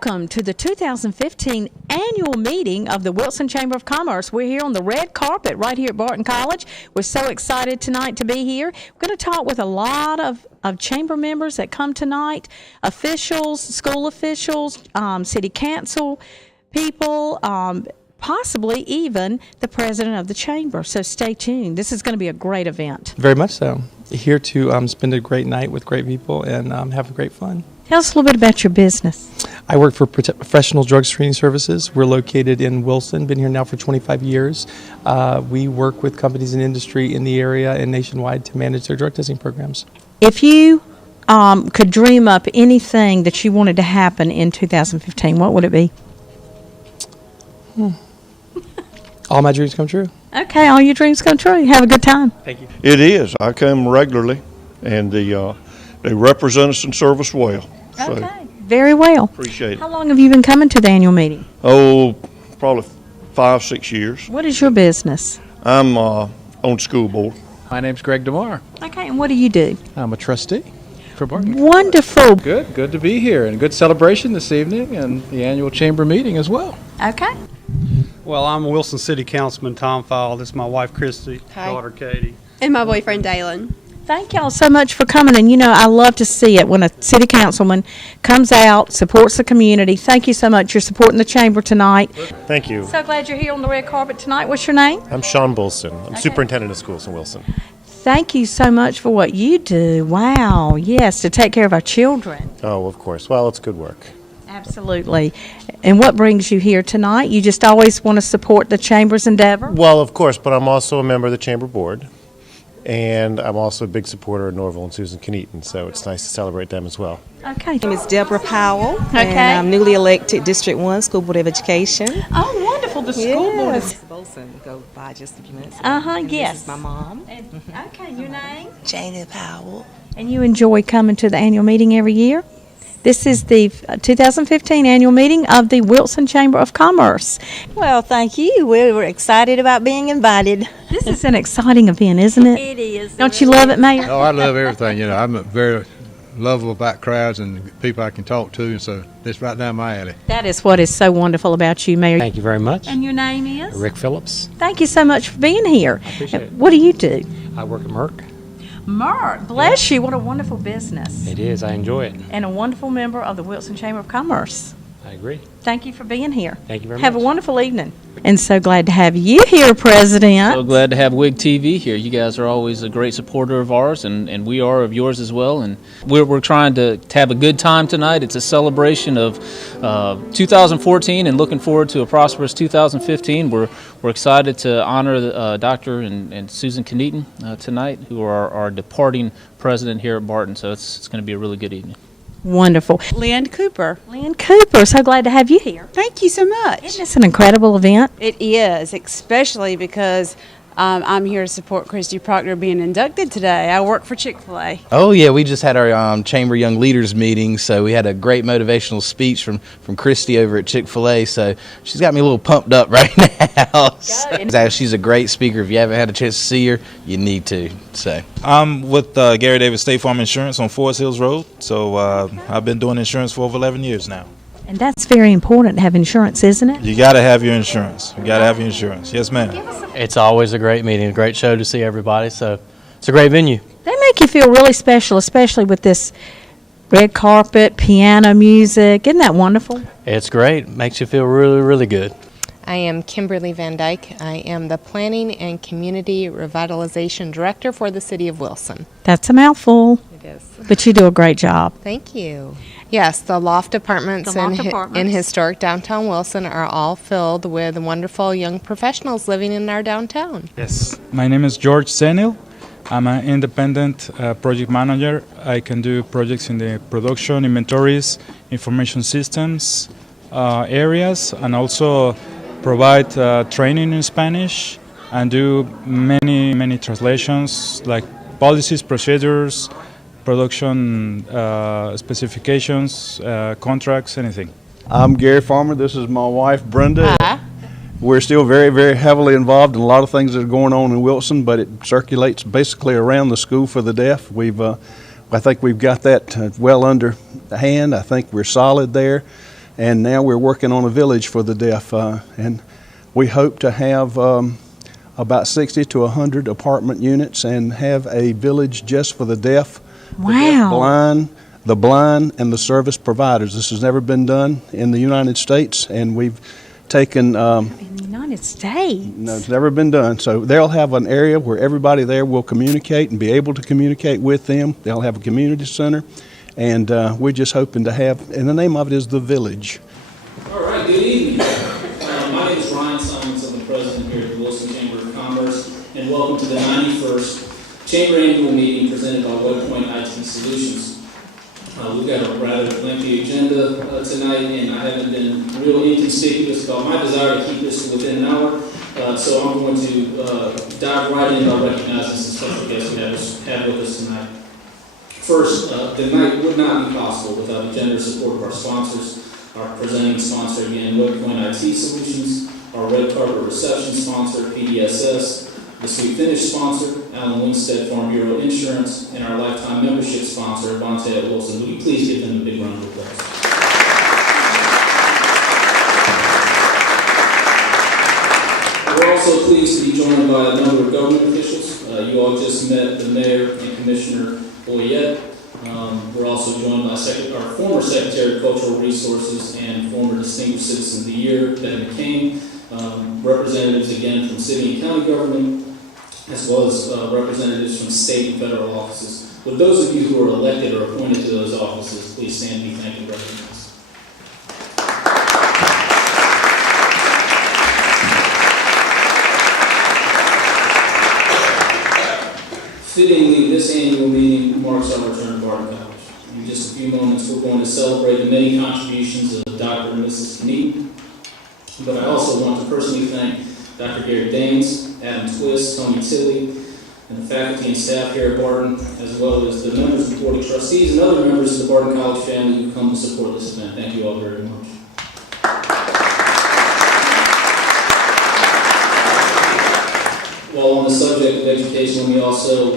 Welcome to the 2015 annual meeting of the Wilson Chamber of Commerce. We're here on the red carpet right here at Barton College. We're so excited tonight to be here. We're going to talk with a lot of chamber members that come tonight, officials, school officials, city council people, possibly even the president of the chamber. So stay tuned. This is going to be a great event. Very much so. Here to spend a great night with great people and have great fun. Tell us a little bit about your business. I work for Professional Drug Screening Services. We're located in Wilson, been here now for 25 years. We work with companies and industry in the area and nationwide to manage their drug testing programs. If you could dream up anything that you wanted to happen in 2015, what would it be? All my dreams come true. Okay, all your dreams come true. Have a good time. Thank you. It is. I come regularly, and they represent us and serve us well. So Okay, very well. appreciate it. How long have you been coming to the annual meeting? Oh, probably 5-6 years. What is your business? I'm on school board. My name's Greg DeMar. Okay, and what do you do? I'm a trustee for Barton. Wonderful. Good to be here, and good celebration this evening and the annual chamber meeting as well. Okay. Well, I'm Wilson City Councilman Tom Fowle. This is my wife, Christy, Hi. daughter, Katie. And my boyfriend, Dalen. Thank y'all so much for coming. And, you know, I love to see it when a city councilman comes out, supports the community. Thank you so much. You're supporting the chamber tonight. Thank you. So glad you're here on the red carpet tonight. What's your name? I'm Sean Bolson. I'm superintendent of schools in Wilson. Thank you so much for what you do. Wow. Yes, to take care of our children. Oh, of course. Well, it's good work. Absolutely. And what brings you here tonight? You just always want to support the chamber's endeavor? Well, of course, but I'm also a member of the chamber board, and I'm also a big supporter of Norville and Susan Kneaton, so it's nice to celebrate them as well. Okay. My name is Deborah Powell, Okay. and I'm newly elected District 1 School Board of Education. Oh, wonderful. The school board is... Yes. Bolson go by just a few minutes ago. Uh-huh, yes. This is my mom. Okay, your name? Janie Powell. And you enjoy coming to the annual meeting every year? This is the 2015 annual meeting of the Wilson Chamber of Commerce. Well, thank you. We were excited about being invited. This is an exciting event, isn't it? It is. Don't you love it, Mayor? Oh, I love everything. You know, I'm very lovable about crowds and people I can talk to, and so it's right down my alley. That is what is so wonderful about you, Mayor. Thank you very much. And your name is? Rick Phillips. Thank you so much for being here. I appreciate it. What do you do? I work at Merck. Merck, bless you. What a wonderful business. It is. I enjoy it. And a wonderful member of the Wilson Chamber of Commerce. I agree. Thank you for being here. Thank you very Have much. a wonderful evening. And so glad to have you here, President. So glad to have WIG TV here. You guys are always a great supporter of ours, and we are of yours as well. And we're trying to have a good time tonight. It's a celebration of 2014 and looking forward to a prosperous 2015. We're excited to honor Dr. and Susan Kneaton tonight, who are our departing president here at Barton. So it's going to be a really good evening. Wonderful. Lynn Cooper. Lynn Cooper, so glad to have you here. Thank you so much. Isn't this an incredible event? It is, especially because I'm here to support Christy Proctor being inducted today. I work for Chick-fil-A. Oh yeah, we just had our Chamber Young Leaders meeting, so we had a great motivational speech from Christy over at Chick-fil-A, so she's got me a little pumped up right now. So, she's a great speaker. If you haven't had a chance to see her, you need to. So I'm with Gary Davis State Farm Insurance on Forest Hills Road, so I've been doing insurance for over 11 years now. And that's very important to have insurance, isn't it? You got to have your insurance. You got to have your insurance. Yes, ma'am. It's always a great meeting, a great show to see everybody. So it's a great venue. They make you feel really special, especially with this red carpet, piano music. Isn't that wonderful? It's great. Makes you feel really, really good. I am Kimberly Van Dyke. I am the Planning and Community Revitalization Director for the City of Wilson. That's a mouthful. It is. But you do a great job. Thank you. Yes, the loft apartments, in historic downtown Wilson are all filled with wonderful young professionals living in our downtown. Yes. My name is George Senil. I'm an independent project manager. I can do projects in the production, inventories, information systems areas, and also provide training in Spanish and do many translations like policies, procedures, production specifications, contracts, anything. I'm Gary Farmer. This is my wife, Brenda. Hi. We're still very heavily involved in a lot of things that are going on in Wilson, but it circulates basically around the School for the Deaf. I think we've got that well under hand. I think we're solid there. and now we're working on a village for the deaf. And we hope to have about 60 to 100 apartment units and have a village just for the deaf, the blind, and the service providers. This has never been done in the United States, and we've taken... in the United States? No, it's never been done. So they'll have an area where everybody there will communicate and be able to communicate with them. They'll have a community center, and we're just hoping to have, and the name of it is The Village. All right, good evening. My name is Ryan Simons. I'm the president here at the Wilson Chamber of Commerce, and welcome to the 91st Chamber Annual Meeting presented by WebPoint IT Solutions. We've got a rather lengthy agenda tonight, and I haven't been real inconspicuous about my desire to keep this within an hour. So I'm going to dive right in by recognizing some special guests we have with us tonight. First, the night would not be possible without the generous support of our sponsors. Our presenting sponsor again, WebPoint IT Solutions, our red carpet reception sponsor, PDSS, the Sweet Finish sponsor, Allen Winstead Farm Bureau Insurance, and our lifetime membership sponsor, Vontae at Wilson. Would you please give them a big round of applause? We're also pleased to be joined by a number of government officials. You all just met the Mayor and Commissioner Boyette. We're also joined by our former Secretary of Cultural Resources and former Distinguished Citizen of the Year, Ben McCain, representatives again from city and county government, as well as representatives from state and federal offices. Would those of you who are elected or appointed to those offices please stand and be thanked and recognized? Fittingly, this annual meeting marks our return to Barton College. In just a few moments, we're going to celebrate the many contributions of Dr. and Mrs. Keneaton. But I also want to personally thank Dr. Gary Daines, Adam Twist, Tony Tilley, and the faculty and staff here at Barton, as well as the members of the Board of Trustees and other members of the Barton College family who come to support this event. Thank you all very much. While on the subject of education, let me also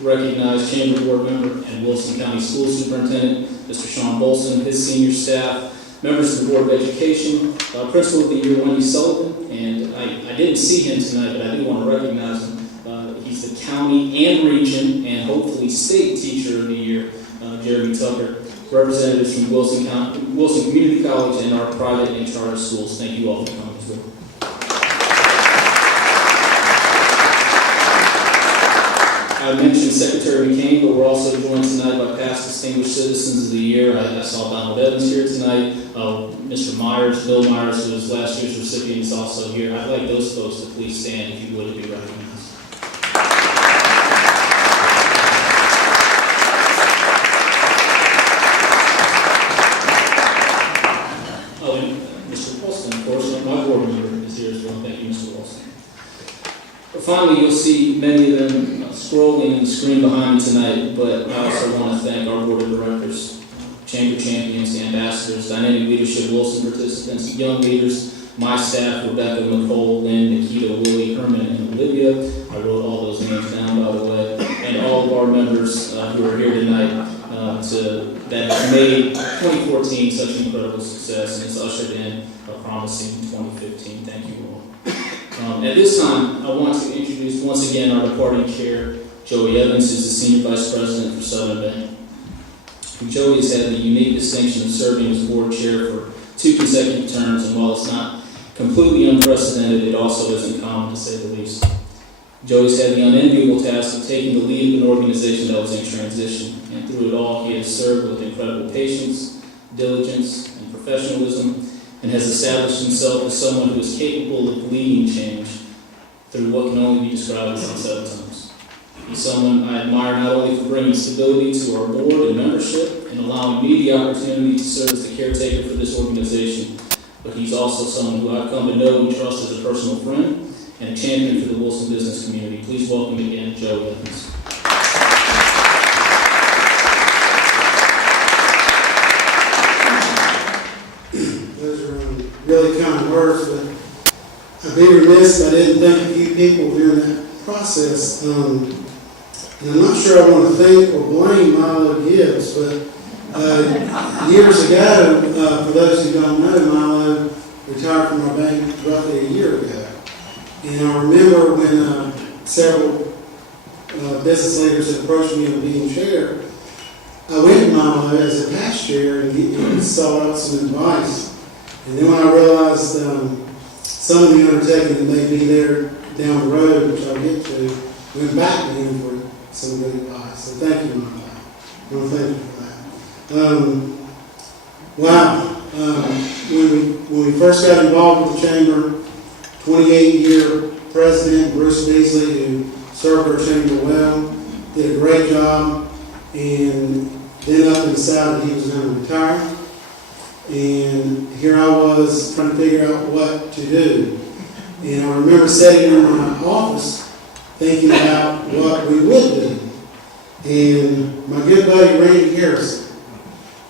recognize Chamber Board member and Wilson County School Superintendent, Mr. Sean Bolson, his senior staff, members of the Board of Education, Principal of the Year, Wendy Sullivan, and I didn't see him tonight, but I do want to recognize him. He's the county and region and hopefully state teacher of the year, Jeremy Tucker, representatives from Wilson Community College and our private and charter schools. Thank you all for coming as well. I mentioned Secretary McCain, but we're also joined tonight by past Distinguished Citizens of the Year. I saw Donald Evans here tonight. Mr. Myers, Bill Myers, who was last year's recipient, is also here. I'd like those folks to please stand, if you would, to be recognized. Oh, and Mr. Wilson, of course, my board member is here as well. Thank you, Mr. Wilson. But finally, you'll see many of them scrolling in the screen behind me tonight, but I also want to thank our board of directors, chamber champions, ambassadors, dynamic leadership, Wilson participants, young leaders, my staff, Rebecca, Nicole, Lynn, Nikita, Willie, Herman, and Olivia. I wrote all those names down, by the way, and all of our members who are here tonight that have made 2014 such an incredible success and has ushered in a promising 2015. Thank you all. At this time, I want to introduce once again our departing chair, Joey Evans, who's the Senior Vice President for Southern Bank. Joey has had the unique distinction of serving as board chair for 2 consecutive terms, and while it's not completely unprecedented, it also isn't common to say the least. Joey's had the unenviable task of taking the lead of an organization that was in transition, and through it all, he has served with incredible patience, diligence, and professionalism, and has established himself as someone who is capable of leading change through what can only be described as unsettled times. He's someone I admire not only for bringing stability to our board and membership and allowing me the opportunity to serve as the caretaker for this organization, but he's also someone who I've come to know and trust as a personal friend and a champion for the Wilson business community. Please welcome again, Joe Evans. Those are really kind words, but I'd be remiss if I didn't thank a few people during that process. And I'm not sure I want to thank or blame Milo Gibbs, but Years ago, for those who don't know, Milo retired from our bank roughly a year ago. And I remember when several business leaders had approached me on being chair, I went to Milo as a past chair and sought out some advice. And then when I realized some of the undertaking that may be there down the road, which I'll get to, went back to him for some good advice. So thank you, Milo. I want to thank you for that. Wow. When we first got involved with the Chamber, 28-year president, Bruce Beasley, who served our Chamber well, did a great job. And then up and decided he was going to retire. And here I was trying to figure out what to do. And I remember sitting in my office thinking about what we would do. And my good buddy Randy Harrison,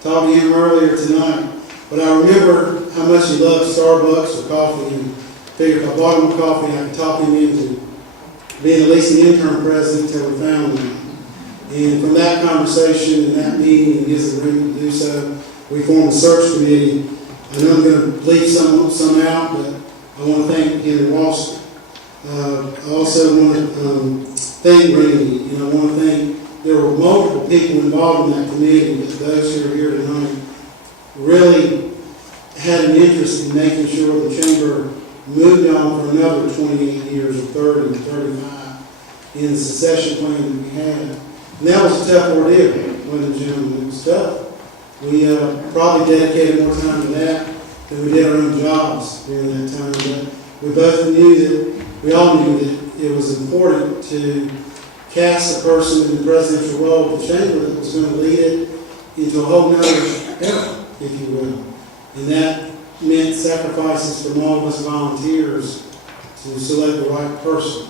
talked to him earlier tonight, but I remember how much he loved Starbucks or coffee, and figured if I bought him a coffee, I could talk him into being at least an interim president until we found him. And from that conversation and that meeting and his agreement to do so, we formed a search committee. I know I'm going to leave some out, but I want to thank Henry Walsh. I also want to thank Randy, and I want to thank, there were multiple people involved in that committee, but those who are here tonight really had an interest in making sure the Chamber moved on for another 28 years, or 30 and 35, in the succession plan that we had. And that was a tough ordeal, ladies and gentlemen. It was tough. We probably dedicated more time to that than we did our own jobs during that time. But we both knew that, we all knew that it was important to cast a person in the presidential role of the Chamber that was going to lead it into a whole nother era, if you will. And that meant sacrifices from all of us volunteers to select the right person.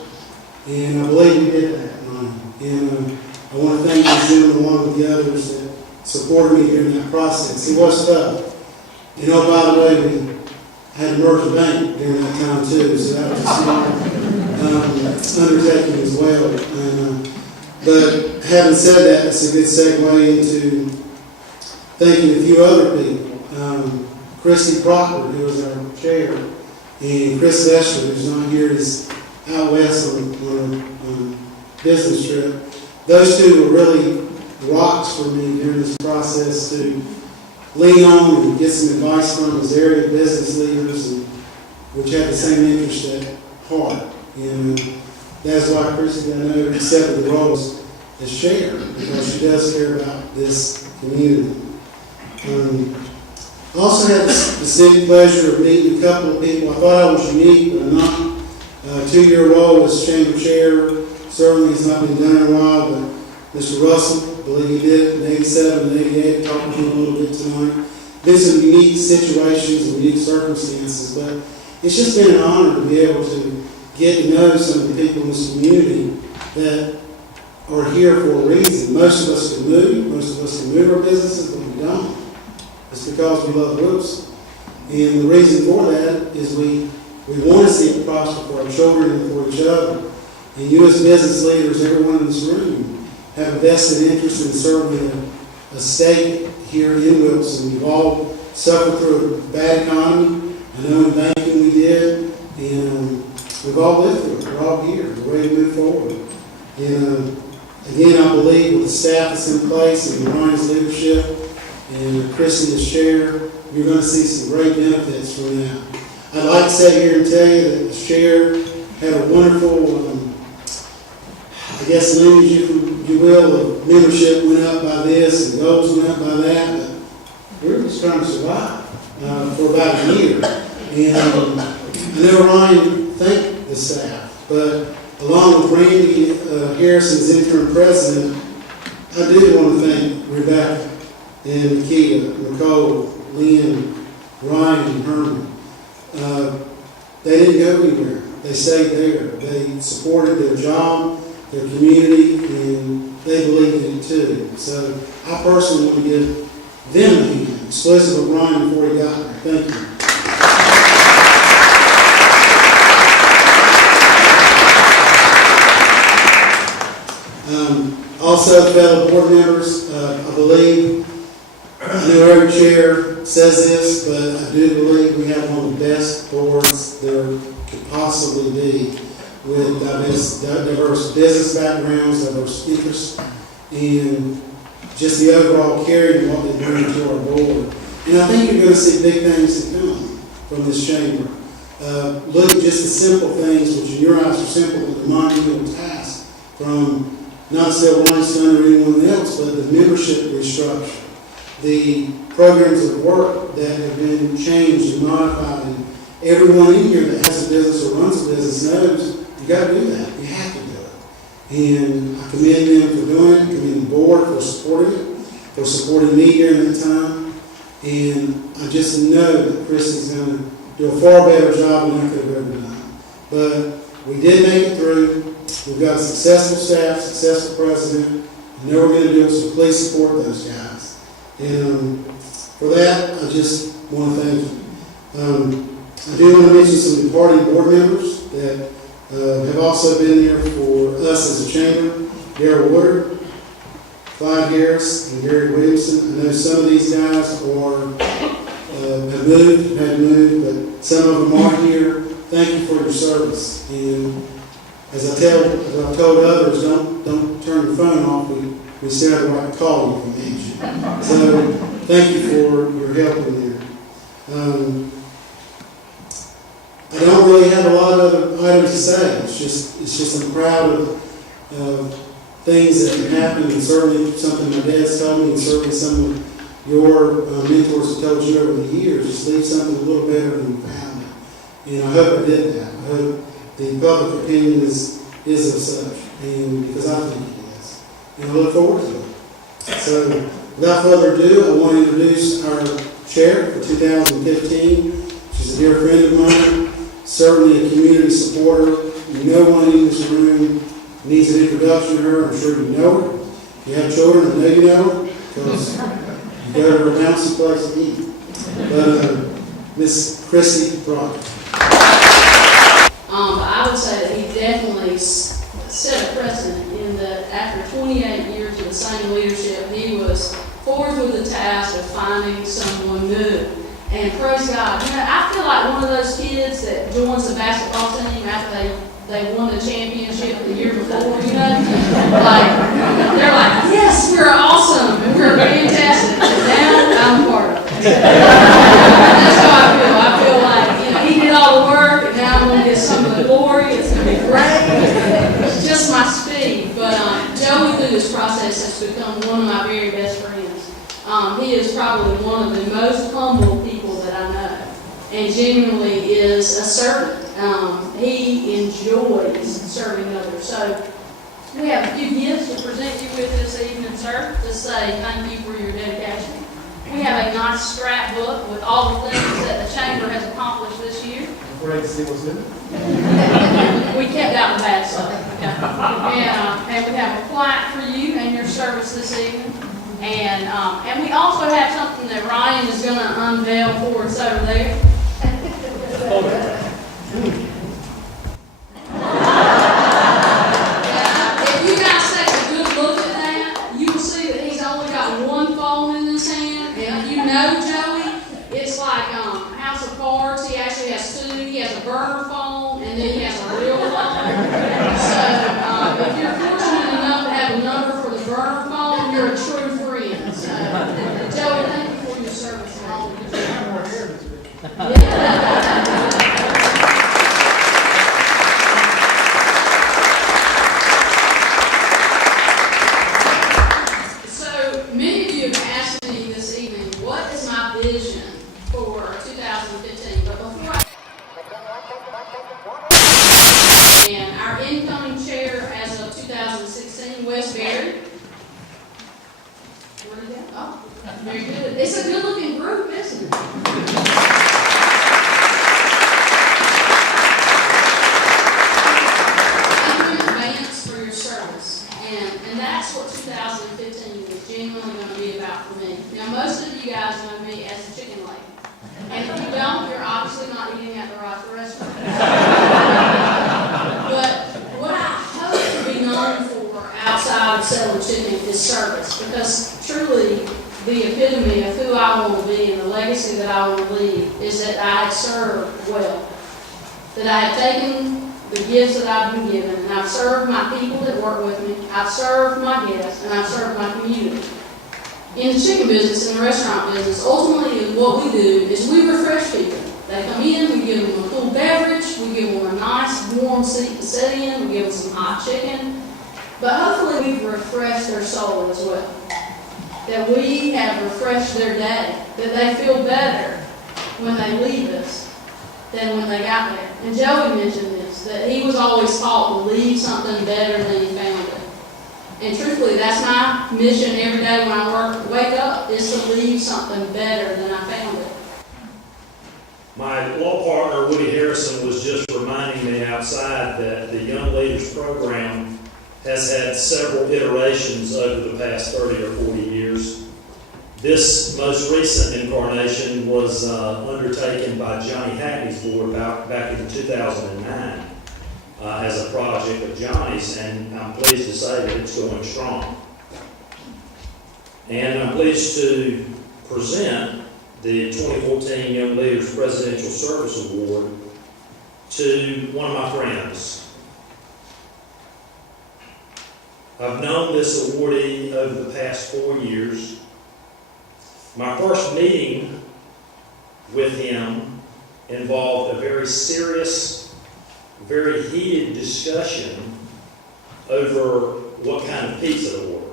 And I believe we did that tonight. And I want to thank this gentleman along with the others that supported me during that process. It was tough. You know, by the way, we had to merge the bank during that time too, so that was a small undertaking as well. But having said that, it's a good segue into thanking a few other people. Christy Proctor, who was our chair, and Chris Escher, who's not here, is out west on a business trip. Those two were really rocks for me during this process to lean on and get some advice from as area business leaders, and, which had the same interest at heart. And that's why Christy, I know, accepted the role as chair, because she does care about this community. I also had the distinct pleasure of meeting a couple of people. I thought I was unique, but I'm not. 2-year role as chamber chair certainly has not been done in a while, but Mr. Russell, I believe he did in 87 and 88, talked to him a little bit tonight. Been some unique situations and unique circumstances, but it's just been an honor to be able to get to know some of the people in this community that are here for a reason. Most of us can move our businesses, but we don't. It's because we love Wilson. And the reason for that is we want to see it prosper for our children and for each other. And you as business leaders, everyone in this room, have a vested interest in serving a state here in Wilson. We've all suffered through a bad economy. I know in banking we did. And we've all lived through it. We're all here. We're ready to move forward. And again, I believe with the staff that's in place and Ryan's leadership and Christy as chair, you're going to see some great benefits from that. I'd like to sit here and tell you that the chair had a wonderful, I guess, lineage, if you will, of membership went up by this and goals went up by that, but we were just trying to survive for about a year. And I know Ryan thanked the staff, but along with Randy Harrison's interim president, I do want to thank Rebecca and Nikita, Nicole, Lynn, Ryan, and Herman. They didn't go anywhere. They stayed there. They supported their job, their community, and they believed in it too. So I personally want to give them a hand, exclusive of Ryan before he got there. Thank you. Also, fellow board members, I believe I know every chair says this, but I do believe we have one of the best boards there could possibly be, with diverse business backgrounds, diverse interests, and just the overall caring of what they bring to our board. And I think you're going to see big things to come from this chamber. Look at just the simple things, which in your eyes are simple, but the monumental task from not Sale Weinstein or anyone else, but the membership restructure, the programs of work that have been changed and modified. And everyone in here that has a business or runs a business knows you got to do that. You have to do it. And I commend them for doing it. I commend the board for supporting it, for supporting me during that time. And I just know that Chris is going to do a far better job than I could have ever done. But we did make it through. We've got a successful staff, successful president. I know we're going to do it, so please support those guys. And for that, I just want to thank you. I do want to mention some departing board members that have also been there for us as a chamber. Darrell Woodard, Clyde Harris, and Gary Williamson. I know some of these guys have moved, but some of them are here. Thank you for your service. And as I've told others, don't turn the phone off. We still have the right to call you from each. So thank you for your help in there. I don't really have a lot of other items to say. It's just I'm proud of things that have happened, and certainly something my dad's told me, and certainly some of your mentors have told you over the years. Just leave something a little better than you found it. And I hope I did that. I hope the public opinion is of such, and because I think it is. And I look forward to it. So without further ado, I want to introduce our chair for 2015. She's a dear friend of mine, certainly a community supporter. No one in this room needs an introduction to her. I'm sure you know her. If you have children, I know you know her, because you go to her house and place to eat. But Miss Christy Proctor. But I would say that he definitely set a precedent in that after 28 years of the same leadership, he was forward with the task of finding someone new. And praise God, I feel like one of those kids that joins the basketball team after they won the championship the year before, like, they're like, yes, we're awesome, and we're fantastic, and now I'm a part of it. That's how I feel. I feel like, he did all the work, and now I'm going to get some of the glory. It's going to be great. It's just my speed. But Joey, through this process, has become one of my very best friends. He is probably one of the most humble people that I know, and genuinely is a servant. He enjoys serving others. So we have a few gifts to present you with this evening, sir, to say thank you for your dedication. We have a nice scrapbook with all the things that the chamber has accomplished this year. I'm ready to see what's in it. We kept out the bad stuff. And we have a plaque for you and your service this evening. And we also have something that Ryan is going to unveil for us over there. If you guys take a good look at that, you will see that he's only got one phone in his hand. And if you know Joey, it's like House of Cards. He actually has two. He has a burner phone, and then he has a real phone. So if you're fortunate enough to have a number for the burner phone, you're a true friend. So, Joey, thank you for your service and all that you do. So many of you have asked me this evening, what is my vision for 2015? But before and our incoming chair as of 2016, Wes Berry. Where did he go? Oh, very good. It's a good-looking group, isn't it? Thank you in advance for your service. And that's what 2015 is genuinely going to be about for me. Now, most of you guys know me as the chicken lady. And if you don't, you're obviously not eating at the right restaurant. But what I hope to be known for outside of selling chicken is service. Because truly, the epitome of who I want to be and the legacy that I want to leave is that I have served well, that I have taken the gifts that I've been given, and I've served my people that work with me, I've served my guests, and I've served my community. In the chicken business and the restaurant business, ultimately what we do is we refresh people. They come in, we give them a cool beverage, we give them a nice warm seat to sit in, we give them some hot chicken, but hopefully we've refreshed their soul as well. That we have refreshed their day, that they feel better when they leave us than when they got there. And Joey mentioned this, that he was always taught to leave something better than he found it. And truthfully, that's my mission every day when I wake up, is to leave something better than I found it. My law partner, Woody Harrison, was just reminding me outside that the Young Leaders Program has had several iterations over the past 30 or 40 years. This most recent incarnation was undertaken by Johnny Hackney's board back in 2009 as a project of Johnny's, and I'm pleased to say that it's going strong. And I'm pleased to present the 2014 Young Leaders Presidential Service Award to one of my friends. I've known this awardee over the past 4 years. My first meeting with him involved a very serious, very heated discussion over what kind of pizza to order.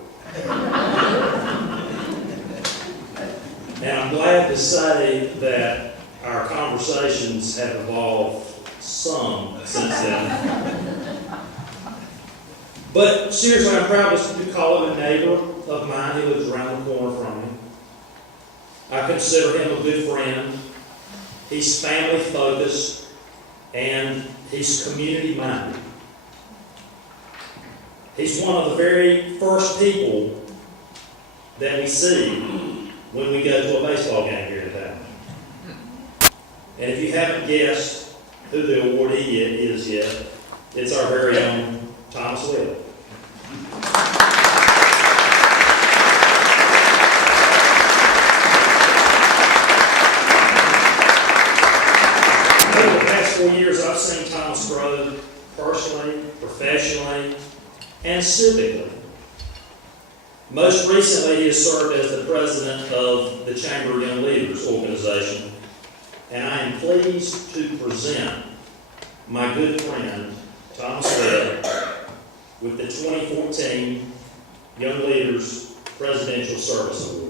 And I'm glad to say that our conversations have evolved some since then. But seriously, I'm proud to call him a neighbor of mine. He lives around the corner from me. I consider him a good friend. He's family focused and he's community minded. He's one of the very first people that we see when we go to a baseball game here today. And if you haven't guessed who the awardee is yet, it's our very own Thomas Wheeler. Over the past 4 years, I've seen Thomas grow personally, professionally, and civically. Most recently, he has served as the president of the Chamber of Young Leaders organization, and I am pleased to present my good friend, Thomas Webb, with the 2014 Young Leaders Presidential Service Award.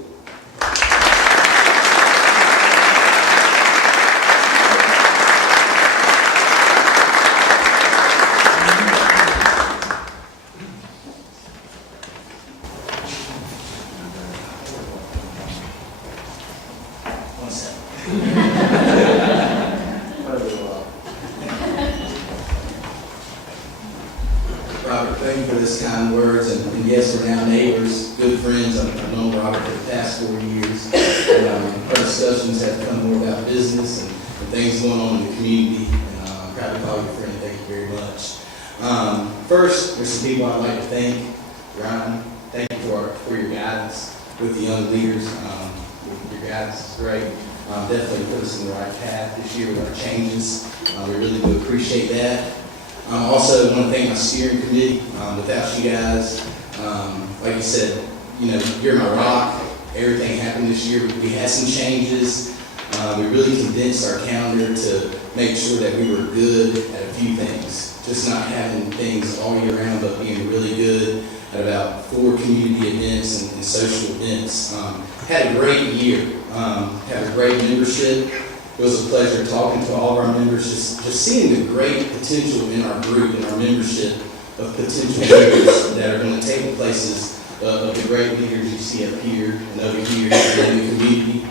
Robert, thank you for this kind words, and yes, we're now neighbors, good friends. I've known Robert for the past 4 years. And, our discussions have become more about business and things going on in the community, and I'm proud to call you a friend. Thank you very much. First, there's some people I'd like to thank. Ryan, thank you for your guidance with the young leaders. Your guidance is great. Definitely put us in the right path this year with our changes. We really do appreciate that. Also, I want to thank my steering committee. Without you guys, like you said, you're my rock. Everything happened this year. We had some changes. We really condensed our calendar to make sure that we were good at a few things. Just not having things all year round, but being really good at about 4 community events and social events. Had a great year. Had a great membership. It was a pleasure talking to all of our members, just seeing the great potential in our group and our membership of potential leaders that are going to take the places of the great leaders you see up here and over here in the community.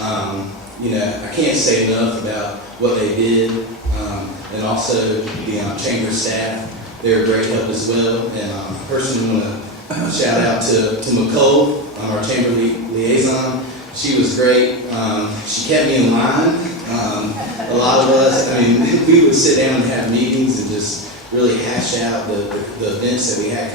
I can't say enough about what they did, and also the chamber staff. They're a great help as well. And I personally want to shout out to Nicole, our chamber liaison. She was great. She kept me in line. A lot of us, we would sit down and have meetings and just really hash out the events that we had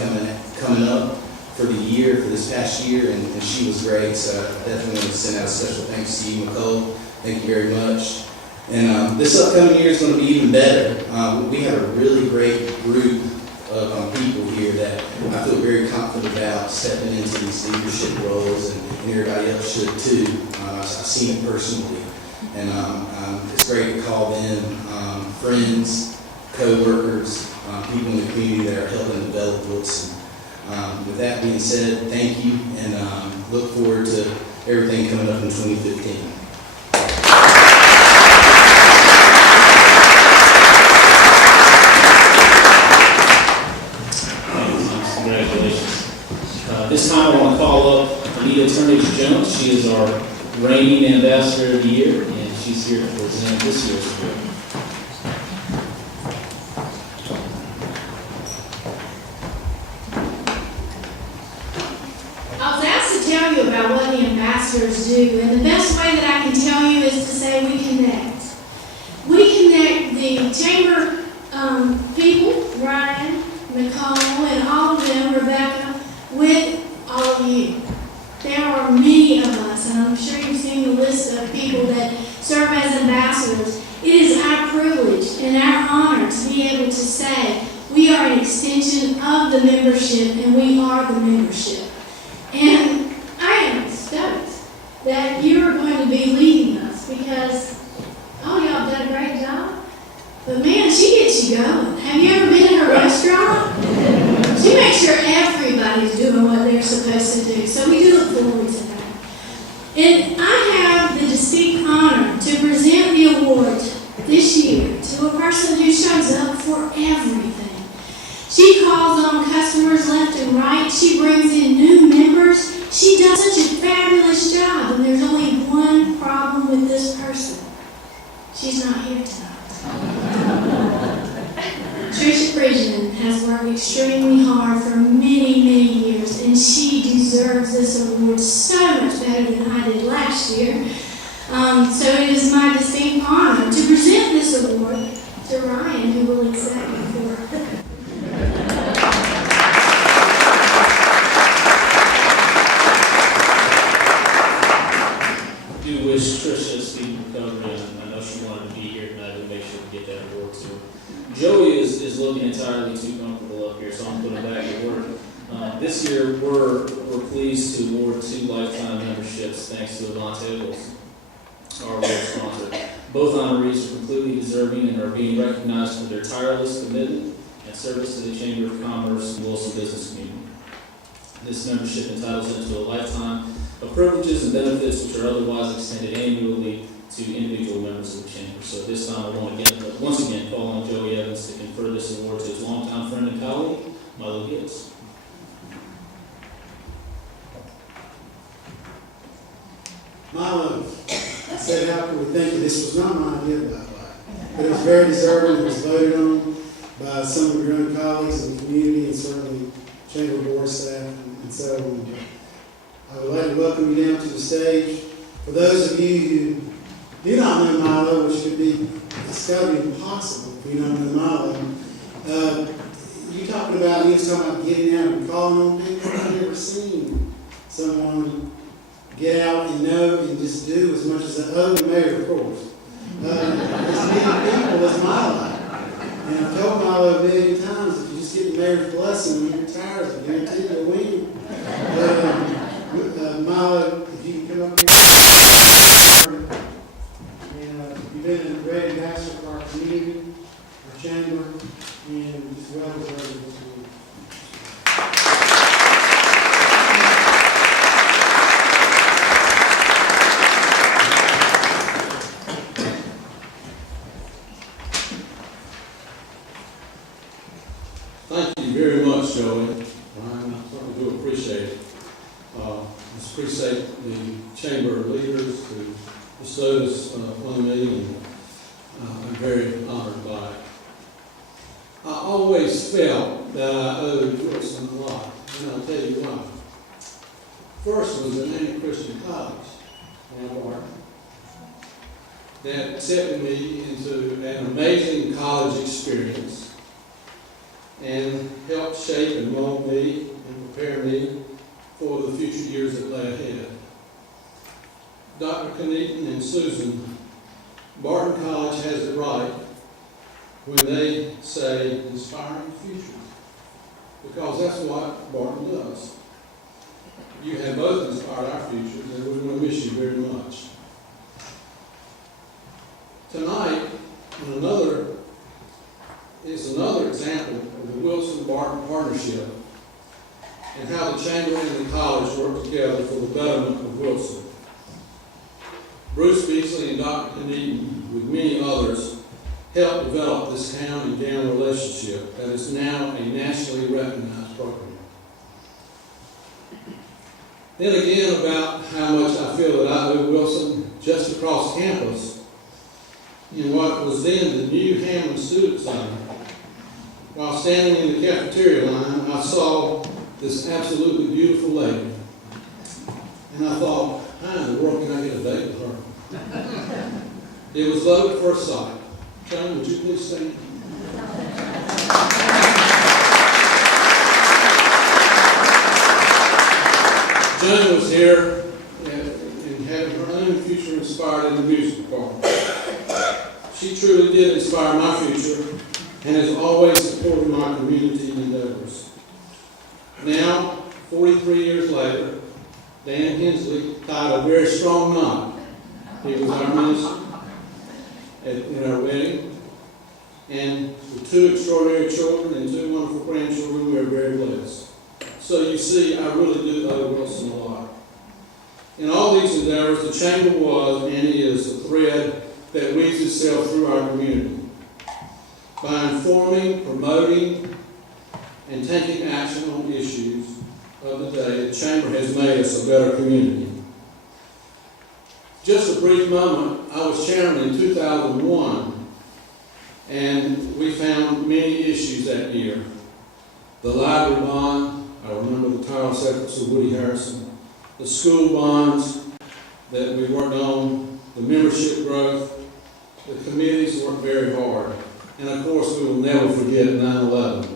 coming up for the year, for this past year, and she was great. So I definitely want to send out a special thanks to you, Nicole. Thank you very much. And this upcoming year is going to be even better. We have a really great group of people here that I feel very confident about stepping into these leadership roles, and everybody else should too. I've seen it personally, and it's great to call them friends, co-workers, people in the community that are helping develop Wilson. With that being said, thank you, and look forward to everything coming up in 2015. This time I want to call up Anita Turnage-Jones. She is our reigning Ambassador of the Year, and she's here to present this year's award. I was asked to tell you about what the ambassadors do, and the best way that I can tell you is to say we connect. We connect the chamber people, Ryan, Nicole, and all of them, Rebecca, with all of you. There are many of us, and I'm sure you've seen the list of people that serve as ambassadors. It is our privilege and our honor to be able to say we are an extension of the membership, and we are the membership. And I am stoked that you're going to be leading us because, oh, y'all have done a great job. But man, she gets you going. Have you ever been in a restaurant? She makes sure everybody's doing what they're supposed to do. So we do look forward to that. And I have the distinct honor to present the award this year to a person who shows up for everything. She calls on customers left and right. She brings in new members. She does such a fabulous job, and there's only one problem with this person. She's not here tonight. Tricia Friedman has worked extremely hard for many, many years, and she deserves this award so much better than I did last year. So it is my distinct honor to present this award to Ryan, who will accept it for her. I do wish Tricia Steve recovery, and I know she wanted to be here tonight to make sure we get that award too. Joey is looking entirely too comfortable up here, so I'm putting him back at work. This year, we're pleased to award 2 lifetime memberships thanks to Avante Wilson, our award sponsor. Both honorees are completely deserving and are being recognized for their tireless commitment and service to the Chamber of Commerce and Wilson business community. This membership entitles them to a lifetime of privileges and benefits which are otherwise extended annually to individual members of the Chamber. So at this time, I want to once again call on Joey Evans to confer this award to his longtime friend and colleague, Milo Gibbs. Milo said, how can we thank you? This was not my idea, by the way, but it was very deserving. It was voted on by some of your own colleagues in the community and certainly Chamber Board staff. And so I would like to welcome you down to the stage. For those of you who do not know Milo, which would be discovery impossible if you don't know Milo, you was talking about getting out and calling on people. I've never seen someone get out and know and just do as much as the other mayor, of course. As many people as Milo. And I've told Milo a million times, if you just get the mayor's blessing when you're tired, I guarantee you'll win. Milo, if you can come up here. You've been a great ambassador for our community, our chamber, and just well deserved this week. Thank you very much, Joey. I certainly do appreciate it. I appreciate the Chamber of Leaders who bestowed this on me, and I'm very honored by it. I always felt that I owed Wilson a lot, and I'll tell you why. First was the Name Christian College, that accepted me into an amazing college experience and helped shape and mold me and prepare me for the future years that lay ahead. Dr. Kneaton and Susan, Barton College has it right when they say inspiring futures, because that's what Barton does. You have both inspired our futures, and we're going to miss you very much. Tonight is another example of the Wilson-Barton partnership and how the Chamber and the college work together for the betterment of Wilson. Bruce Beasley and Dr. Kneaton, with many others, helped develop this town and gown relationship that is now a nationally recognized program. Then again, about how much I feel that I owe Wilson, just across campus, in what was then the new Hammond Student Center. While standing in the cafeteria line, I saw this absolutely beautiful lady. And I thought, how in the world can I get a date with her? It was love at first sight. John, would you please stand? Joan was here and having her own future inspired in the music department. She truly did inspire my future and has always supported my community endeavors. Now, 43 years later, Dan Hensley tied a very strong knot. He was our minister in our wedding, and with 2 extraordinary children and 2 wonderful grandchildren, we are very blessed. So you see, I really do owe Wilson a lot. In all these endeavors, the Chamber was and is a thread that weaves itself through our community. By informing, promoting, and taking action on issues of the day, the Chamber has made us a better community. Just a brief moment, I was chairman in 2001, and we found many issues that year. The library bond, I remember the tireless efforts of Woody Harrison, the school bonds that we worked on, the membership growth, the committees worked very hard. And of course, we will never forget 9/11.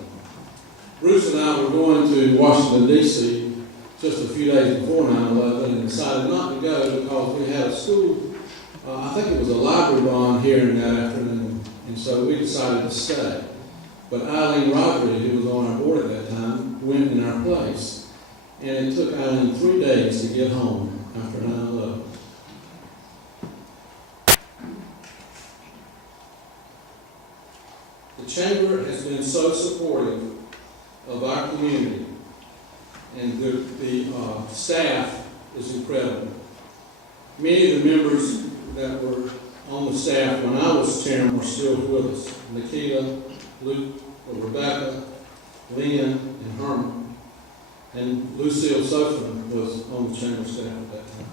Bruce and I were going to Washington, D.C. just a few days before 9/11 and decided not to go because we had a school, I think it was a library bond hearing that afternoon, and so we decided to stay. But Eileen Rodriguez, who was on our board at that time, went in our place. And it took Eileen 3 days to get home after 9/11. The Chamber has been so supportive of our community, and the staff is incredible. Many of the members that were on the staff when I was chairman are still with us. Nikita, Luke, Rebecca, Lynn, and Herman. And Lucille Sofran was on the Chamber staff at that time.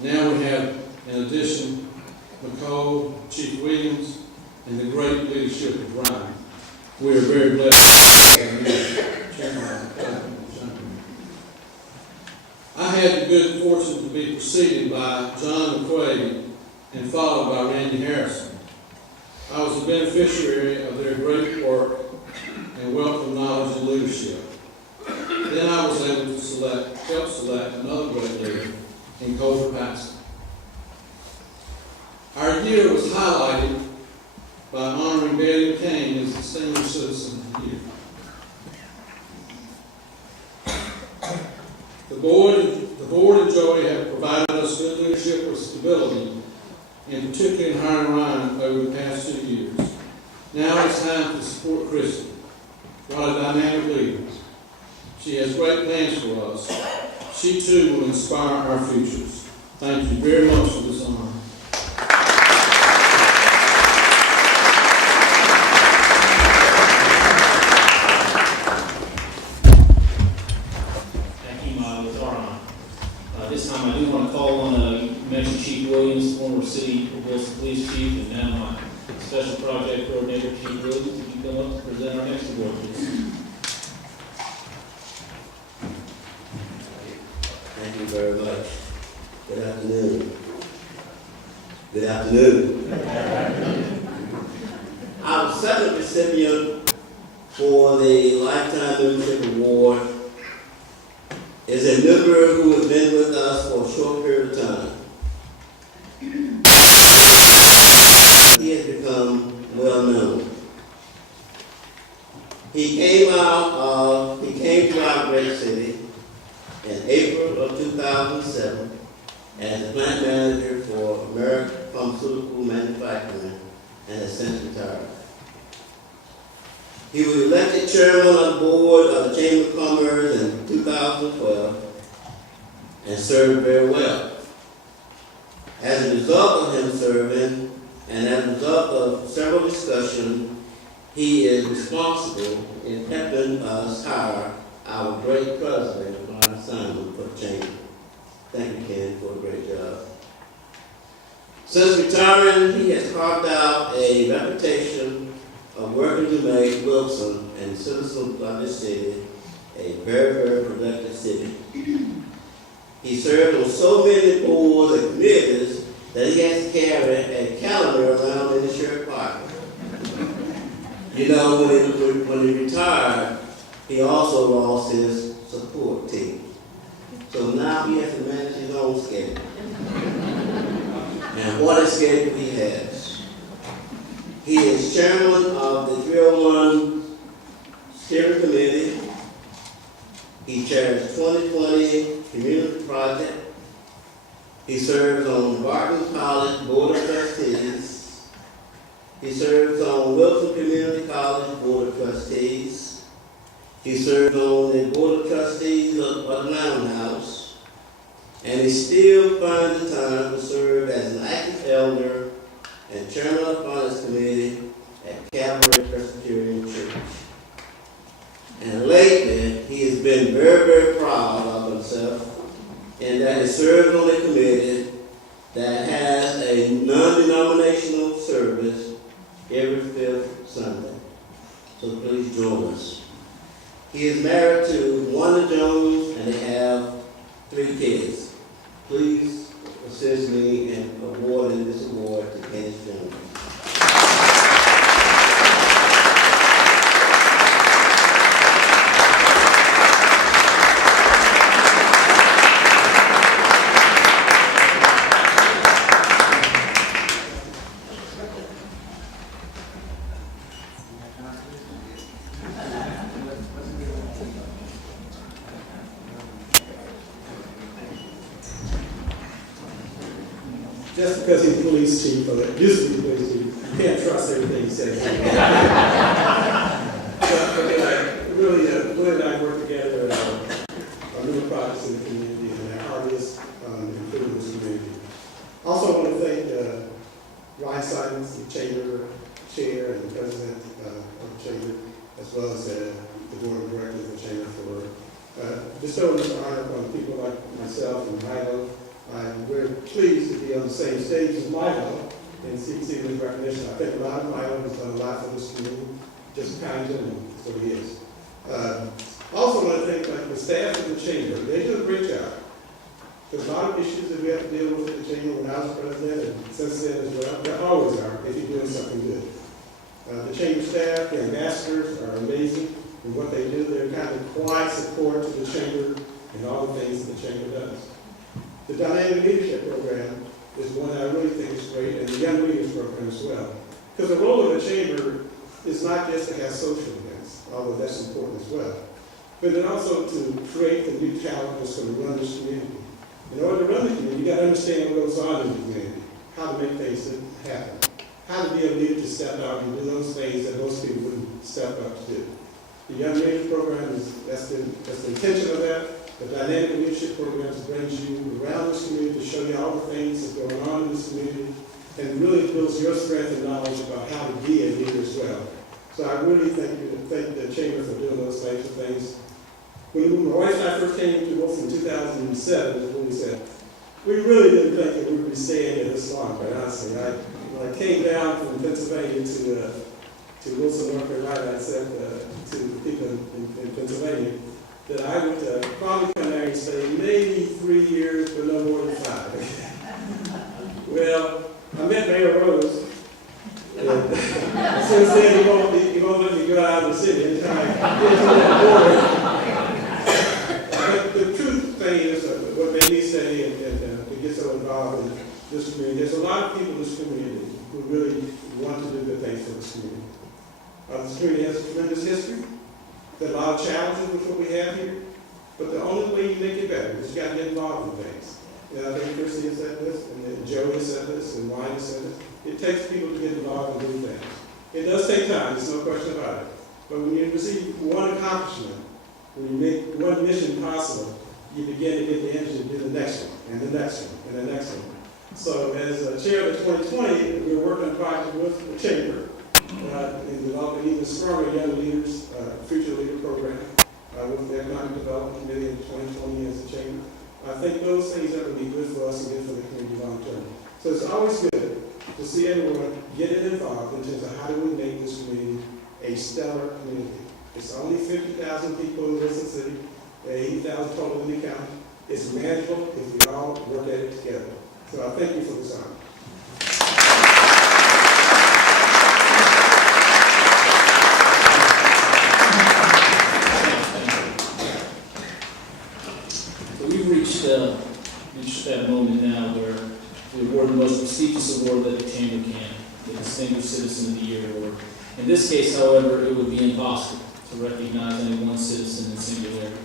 Now we have, in addition, Nicole, Chief Williams, and the great leadership of Ryan. We are very blessed. I had the good fortune to be preceded by John McQuaid and followed by Randy Harrison. I was a beneficiary of their great work and wealth of knowledge and leadership. Then I was able to help select another great leader in Colter Paxton. Our year was highlighted by honoring Betty McCain as the Senior Citizen of the Year. The board and Joey have provided us good leadership with stability, and particularly in hiring Ryan over the past 2 years. Now it's time to support Christy. What a dynamic leader. She has great plans for us. She too will inspire our futures. Thank you very much for this honor. This time I do want to call on Major Chief Williams, former City of Wilson Police Chief, and now my Special Project Coordinator, Chief Williams. Would you come up to present our next award, please? Thank you very much. Good afternoon. Good afternoon. I'm the second recipient for the Lifetime Leadership Award is a member who has been with us for a short period of time. He has become well known. He came to our great city in April of 2007 as a plant manager for American Pharmaceutical Manufacturing and has since retired. He was elected chairman of the board of the Chamber of Commerce in 2012 and served very well. As a result of him serving and as a result of several discussions, he is responsible in helping us hire our great president on assignment for the Chamber. Thank you, Ken, for a great job. Since retiring, he has carved out a reputation of working to make Wilson and citizens of this city a very, very productive city. He served on so many boards and committees that he has to carry a calendar around in his shirt pocket. You know, when he retired, he also lost his support team. So now he has to manage his own schedule. And what a schedule he has. He is chairman of the 301 Steering Committee. He chairs 2020 Community Project. He serves on Barton College Board of Trustees. He serves on Wilson Community College Board of Trustees. He serves on the Board of Trustees of the Lounge House. And he still finds the time to serve as an active elder and chairman of the Finance Committee at Calvary Presbyterian Church. And lately, he has been very, very proud of himself in that he serves on a committee that has a non-denominational service every fifth Sunday. So please join us. He is married to Wanda Jones and they have 3 kids. Please assist me in awarding this award to Kenneth Jones. Just because he's police chief, or used to be police chief, you can't trust everything he says. But really, Glenn and I work together on new projects in the community, and our heart is improving this community. Also, I want to thank Ryan Simons, the Chamber Chair and President of the Chamber, as well as the Board of Directors of the Chamber for bestowing this honor on people like myself and Milo. I'm very pleased to be on the same stage as Milo and see this recognition. I think a lot of Milo has done a lot for this community, just a kind gentleman, so he is. I also want to thank the staff of the Chamber. They do a great job. There's a lot of issues that we have to deal with at the Chamber when I was president, and since then as well. There always are, if you're doing something good. The Chamber staff, the ambassadors are amazing in what they do. They're kind of quiet support to the Chamber and all the things that the Chamber does. The Dynamic Leadership Program is one that I really think is great, and the Young Leaders Program as well. Because the role of the Chamber is not just to have social events, although that's important as well, but then also to create the new talent that's going to run this community. In order to run the community, you got to understand what goes on in the community, how to make things happen, how to be a leader to step out and do those things that most people wouldn't step up to do. The Young Leaders Program that's the intention of that. The Dynamic Leadership Program brings you around this community to show you all the things that are going on in this community and really builds your strength and knowledge about how to be a leader as well. So I really thank the Chamber for doing those types of things. When my wife and I first came to Wilson in 2007, is when we said, we really didn't think that we would be staying here this long, quite honestly. When I came down from Pennsylvania to Wilson, North Carolina, I said to the people in Pennsylvania, that I would probably come there and stay maybe 3 years, but no more than 5. Well, I met Mayor Rose, and since then he won't let me go out of the city anytime I get to that border. But the truth this community. There's a lot of people in this community who really want to do good things for this community. This community has a tremendous history. There's a lot of challenges with what we have here, but the only way you make it better is you got to get involved in things. And I think Christy has said this, and then Joey has said this, and Ryan has said this. It takes people to get involved and do things. It does take time, there's no question about it. But when you receive one accomplishment, when you make one mission possible, you begin to get the energy to do the next one, and the next one, and the next one. So as chair of the 2020, we're working on a project with the chamber in developing even stronger young leaders, future leader program with the Economic Development Committee in 2020 as a chamber. I think those things are going to be good for us and good for the community long term. So it's always good to see everyone get involved in terms of how do we make this community a stellar community. It's only 50,000 people in Wilson City, 80,000 total in the county. It's manageable if we all work at it together. So I thank you for this honor. So we've reached that moment now where we award the most prestigious award that the Chamber can, the Distinguished Citizen of the Year Award. In this case, however, it would be impossible to recognize any one citizen in singularity.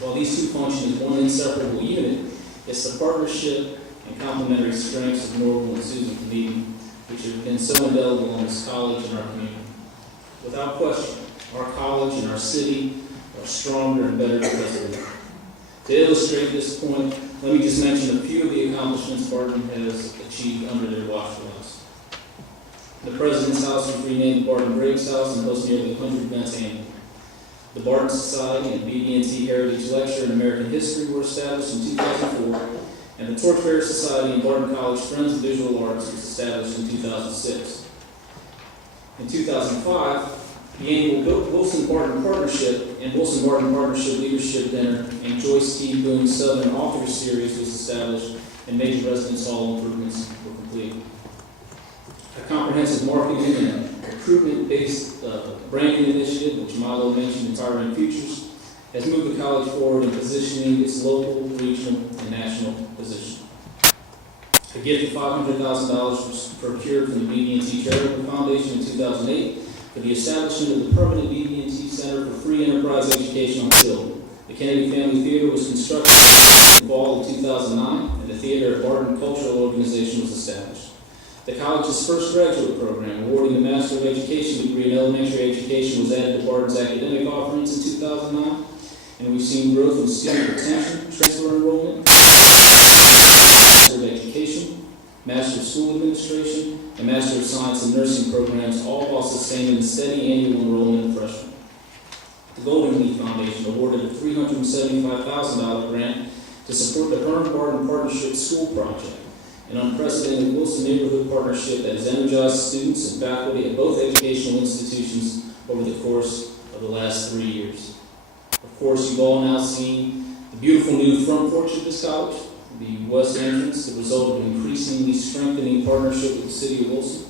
While these two function as one inseparable unit, it's the partnership and complementary strengths of Norval and Susan Knighton which have been so indelible on this college and our community. Without question, our college and our city are stronger and better because of it. To illustrate this point, let me just mention a few of the accomplishments Barton has achieved under their watchful eyes. The President's House was renamed Barton Briggs House and hosts nearly 100 events annually. The Barton Society and BB&T Heritage Lecture in American History were established in 2004, and the Torchbearer Society and Barton College Friends of Visual Arts was established in 2006. In 2005, the annual Wilson-Barton Partnership and Wilson-Barton Partnership Leadership Dinner and Joyce T. Boone Southern Author Series was established, and major residence hall improvements were completed. A comprehensive marketing and recruitment-based branding initiative, which Milo mentioned in Tyrant Futures, has moved the college forward in positioning its local, regional, and national position. A gift of $500,000 was procured from the BB&T Charitable Foundation in 2008 for the establishment of the permanent BB&T Center for Free Enterprise Education on Phil. The Kennedy Family Theater was constructed in the fall of 2009, and the Theater at Barton Cultural Organization was established. The college's first graduate program, awarding the Master of Education degree in elementary education, was added to Barton's academic offerings in 2009, and we've seen growth in student retention, transfer enrollment, Master of Education, Master of School Administration, and Master of Science and Nursing programs, all while sustaining a steady annual enrollment of freshmen. The Golden Leaf Foundation awarded a $375,000 grant to support the Hearn-Barton Partnership School Project, an unprecedented Wilson neighborhood partnership that has energized students and faculty at both educational institutions over the course of the last 3 years. Of course, you've all now seen the beautiful new front porch of this college, the west entrance, the result of an increasingly strengthening partnership with the City of Wilson.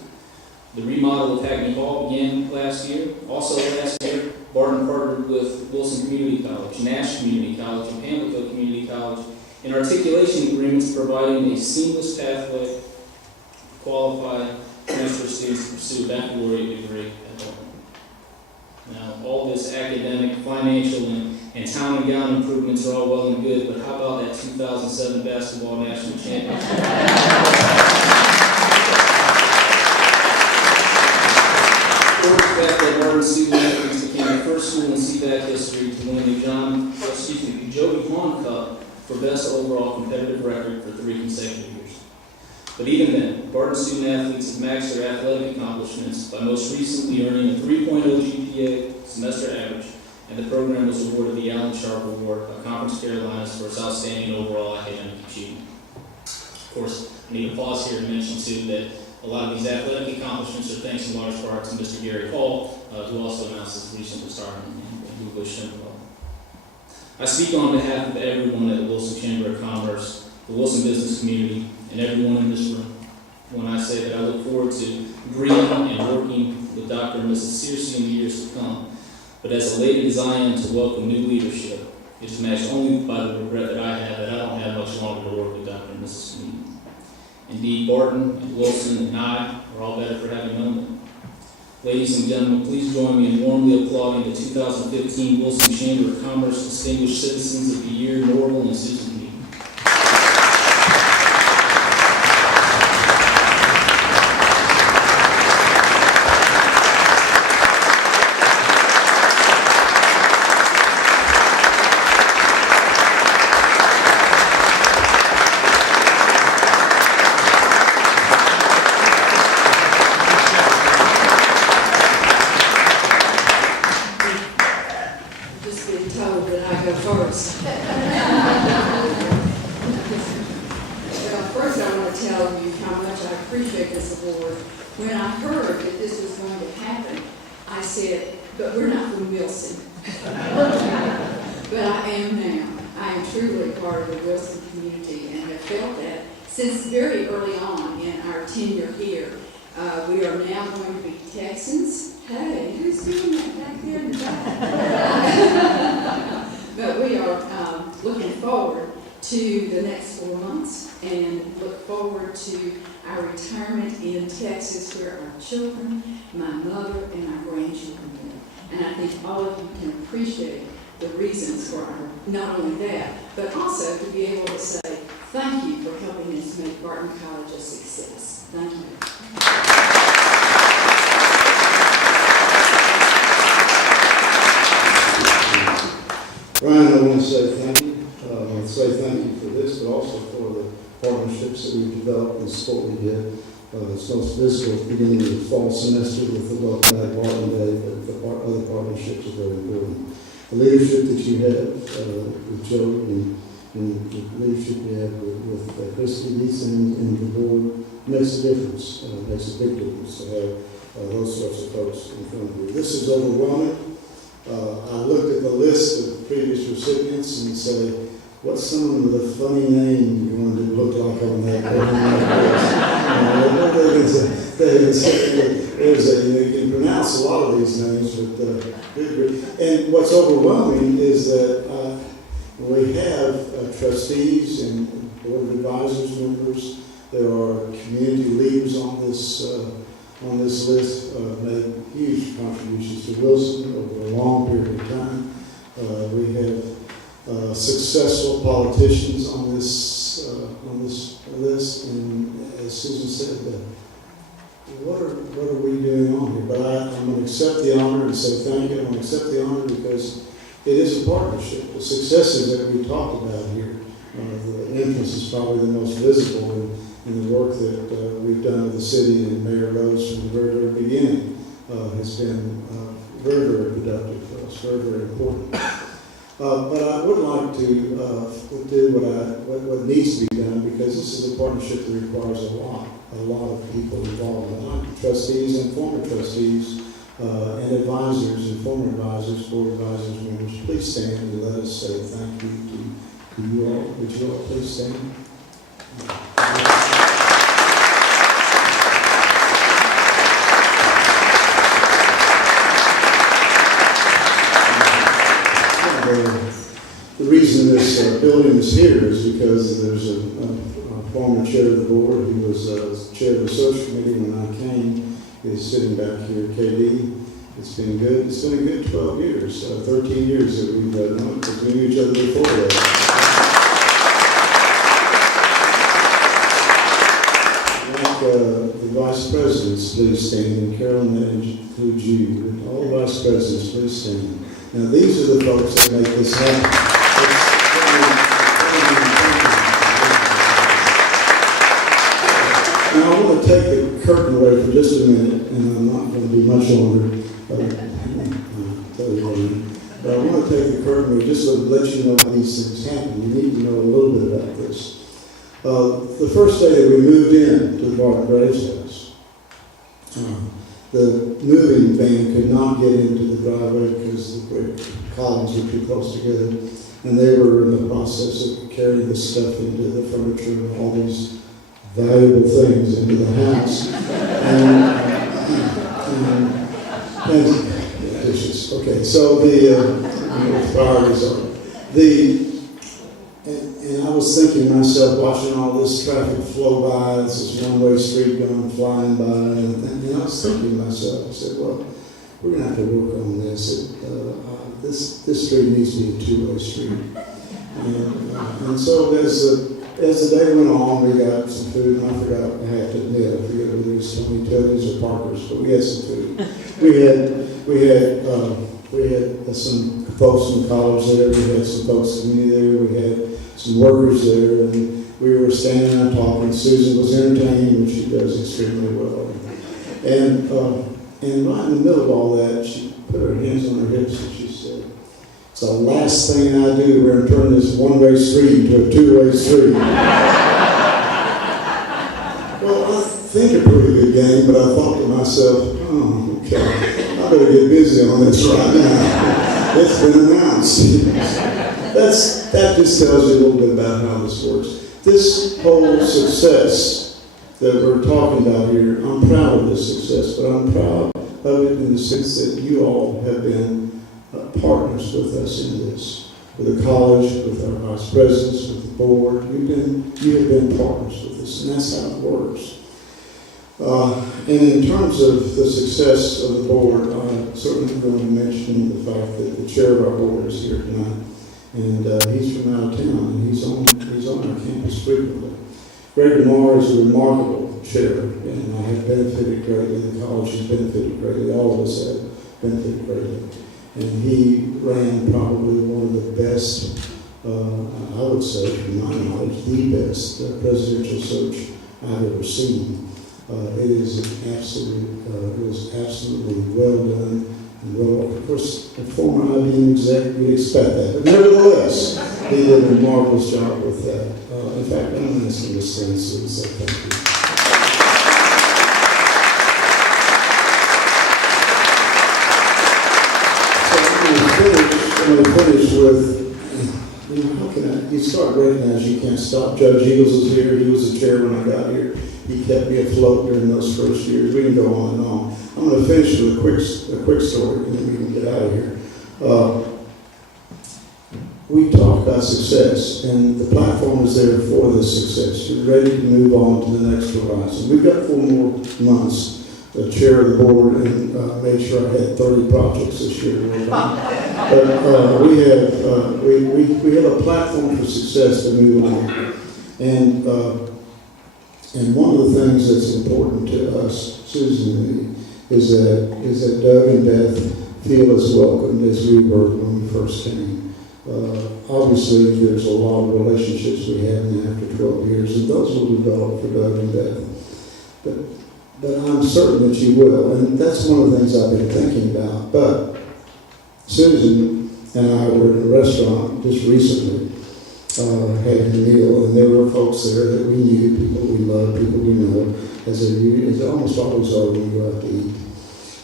The remodel of Hackney Hall began last year. Also last year, Barton partnered with Wilson Community College, Nash Community College, and Pamlico Community College in articulation agreements providing a seamless pathway to qualified transfer students to pursue a baccalaureate degree at Barton. Now, all this academic, financial, and town and gown improvements are all well and good, but how about that 2007 basketball national championship? That Barton student athletes became the first school in CVAC history to win the Jody Hahn Cup for best overall competitive record for 3 consecutive years. But even then, Barton student athletes have matched their athletic accomplishments by most recently earning a 3.0 GPA semester average, and the program was awarded the Alan Sharp Award by Conference Carolinas for its outstanding overall academic achievement. Of course, I need to pause here to mention too that a lot of these athletic accomplishments are thanks in large part to Mr. Gary Hall, who also announced his recent retirement, and we wish him well. I speak on behalf of everyone at the Wilson Chamber of Commerce, the Wilson business community, and everyone in this room when I say that I look forward to agreeing and working with Dr. and Mrs. Searcy in the years to come. But as elated as I am to welcome new leadership, it is matched only by the regret that I have that I don't have much longer to work with Dr. and Mrs. Sneed. Indeed, Barton, and Wilson, and I are all better for having known them. Ladies and gentlemen, please join me in warmly applauding the 2015 Wilson Chamber of Commerce Distinguished Citizens of the Year, Norval and Susan Keaton. Just been told that I go first. Well, first I want to tell you how much I appreciate this award. When I heard that this was going to happen, I said, but we're not from Wilson. But I am now. I am truly part of the Wilson community and have felt that since very early on in our tenure here. We are now going to be Texans. Hey, who's doing that back there in the back? But we are looking forward to the next 4 months and look forward to our retirement in Texas where our children, my mother, and our grandchildren live. And I think all of you can appreciate the reasons for our, not only that, but also to be able to say thank you for helping us make Barton College a success. Thank you. Ryan, I want to say thank you. I want to say thank you for this, but also for the partnerships that we've developed and support we did. So this was beginning of the fall semester with the Welcome Back Barton Day, but the other partnerships are very important. The leadership that you have with Joe and the leadership you have with Christy Leeson and the board makes a difference. Makes a big difference to have those sorts of folks in front of you. This is overwhelming. I looked at the list of previous recipients and say, what's some of the funny names you want to look like on that you can pronounce a lot of these names, but and what's overwhelming is that we have trustees and board of advisors members. There are community leaders on this list, made huge contributions to Wilson over a long period of time. We have successful politicians on this list, and as Susan said, what are we doing on here? But I'm going to accept the honor and say thank you. I'm going to accept the honor because it is a partnership. The successes that we talked about here, the entrance is probably the most visible in the work that we've done with the city, and Mayor Rose from the very, very beginning has been very, very productive for us, very, very important. But I would like to do what needs to be done, because this is a partnership that requires a lot of people involved. Trustees and former trustees and advisors and former advisors, board advisors, members, please stand and let us say thank you to you all. Would you all please stand? The reason this building is here is because there's a former chair of the board who was chair of the search committee when I came, is sitting back here, KD. It's been good. It's been a good 12 years, 13 years that we've known, because we knew each other before that. The vice presidents, please stand, and Carolyn, that includes you, and all the vice presidents, please stand. Now, these are the folks that make this happen. Now, I want to take the curtain away for just a minute, and I'm not going to be much longer. But I want to take the curtain away just to let you know how these things happen. You need to know a little bit about this. The first day that we moved in to the Barton Braves house, the moving van could not get into the driveway because the columns were too close together, and they were in the process of carrying the stuff into the furniture and all these valuable things into the house. And dishes. Okay, so the priorities are and I was was thinking to myself, watching all this traffic flow by, this is one-way street going flying by, and I was thinking to myself, I said, well, we're going to have to work on this. This street needs to be a two-way street. And so as the day went on, we got some food, and I have to admit, I forget whether it was Tony Tony's or Parker's, but we had some food. We had some folks from college there, we had some folks from me there, we had some workers there, and we were standing and talking. Susan was entertaining, and she does extremely well. And right in the middle of all that, she put her hands on her hips and she said, "It's the last thing I do. We're going to turn this one-way street into a two-way street." Well, I think a pretty good game, but I thought to myself, oh, okay, I better get busy on this right now. It's been announced. That just tells you a little bit about how this works. This whole success that we're talking about here, I'm proud of this success, but I'm proud of it in the sense that you all have been partners with us in this, with the college, with our vice presidents, with the board. You have been partners with us, and that's how it works. And in terms of the success of the board, I'm certainly going to mention the fact that the chair of our board is here tonight, and he's from out of town, and he's on our campus frequently. Greg DeMar is a remarkable chair, and I have benefited greatly. The college has benefited greatly. All of us have benefited greatly. And he ran probably one of the best, I would say, from my knowledge, the best presidential search I've ever seen. It was absolutely well done and well. Of course, a former IBM exec, we expect that. But nevertheless, he did a marvelous job with that. In fact, I'm going to ask him to stand so and say thank you. I'm going to finish with, how can you start recognizing you can't stop. Judge Eagles was here. He was the chair when I got here. He kept me afloat during those first years. We can go on and on. I'm going to finish with a quick story, and then we can get out of here. We talked about success, and the platform is there for this success. You're ready to move on to the next horizon. We've got 4 more months. The chair of the board and made sure I had 30 projects this year. But we have a platform for success to move on. And one of the things that's important to us, Susan and me, is that Doug and Beth feel as welcome as we were when we first came. Obviously, there's a lot of relationships we have now after 12 years, and those will develop for Doug and Beth. But I'm certain that you will, and that's one of the things I've been thinking about. But Susan and I were in a restaurant just recently, having a meal, and there were folks there that we knew, people we love, people we know, as almost always are when we go out to eat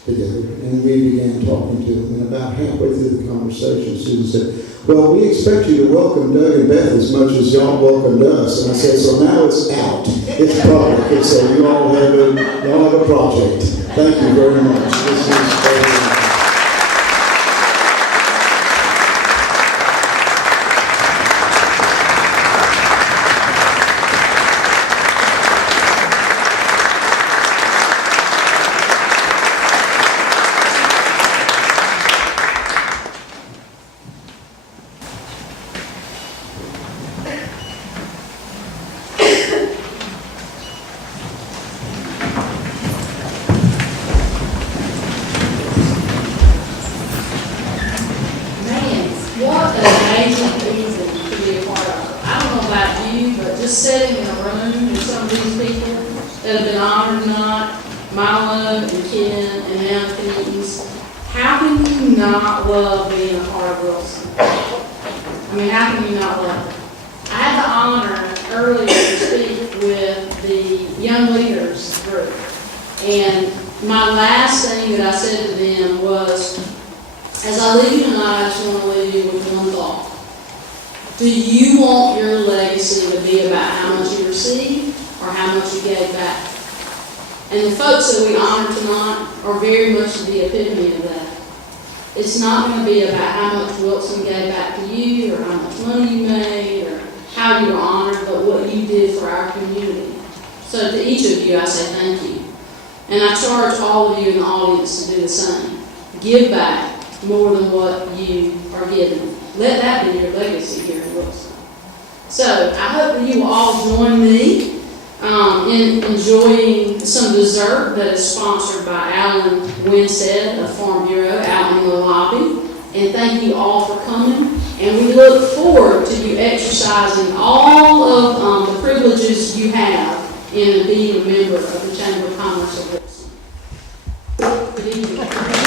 together. And we began talking to them, and about halfway through the conversation, Susan said, "Well, we expect you to welcome Doug and Beth as much as y'all welcomed us." And I said, "So now it's out. It's public. And so you all have a project." Thank you very much. This is very much. Sitting in a room with some of these people that have been honored tonight, Milo and Ken and Anthony's, how can you not love being a part of Wilson? I mean, how can you not love it? I had the honor earlier to speak with the Young Leaders group, and my last thing that I said to them was, as I leave you tonight, I just want to leave you with one thought. Do you want your legacy to be about how much you received or how much you gave back? And the folks that we honor tonight are very much the epitome of that. It's not going to be about how much Wilson gave back to you or how much money you made or how how you were honored, but what you did for our community. So to each of you, I say thank you. And I charge all of you in the audience to do the same. Give back more than what you are given. Let that be your legacy here in Wilson. So I hope that you will all join me in enjoying some dessert that is sponsored by Alan Winstead of Farm Bureau out in the lobby. And thank you all for coming. And we look forward to you exercising all of the privileges you have in being a member of the Chamber of Commerce of Wilson. Good evening.